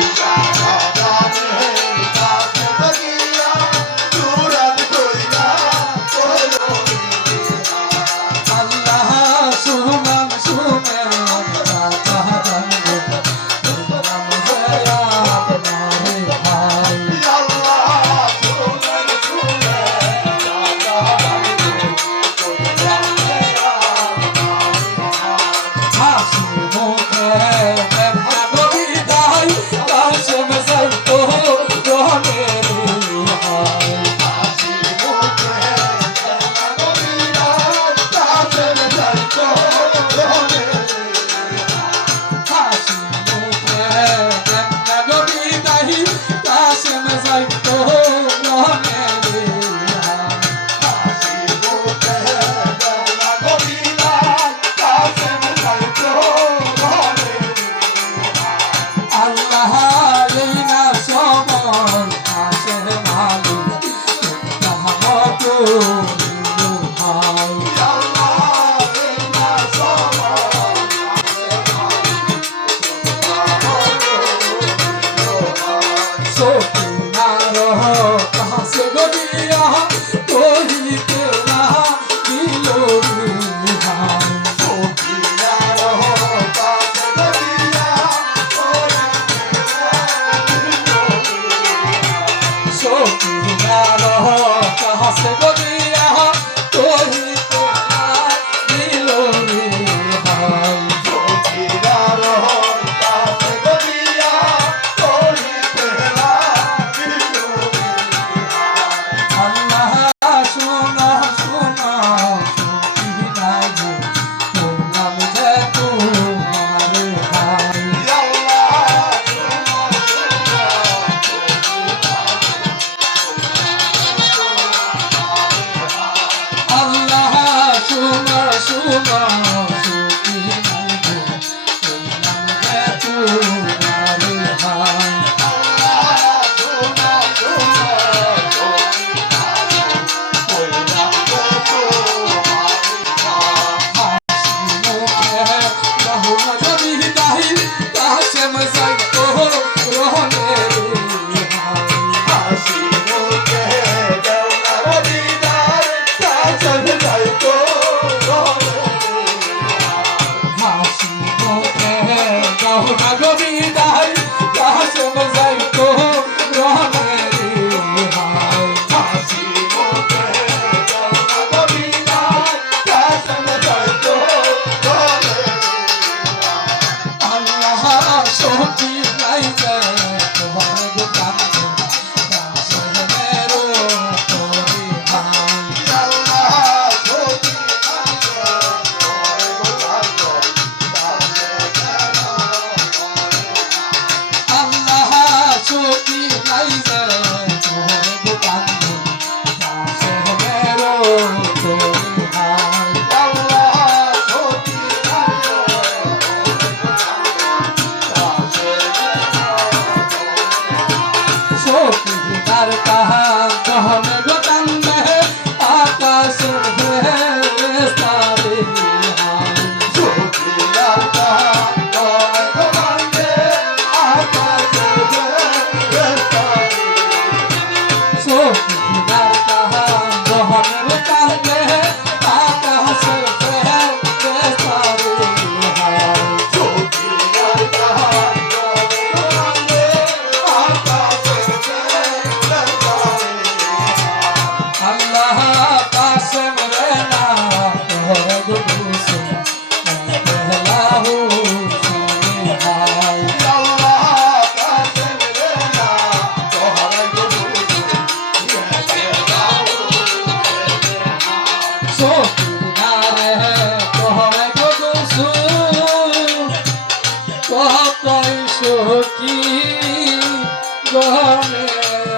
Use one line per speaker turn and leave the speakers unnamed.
Bye.
कहाँ morning.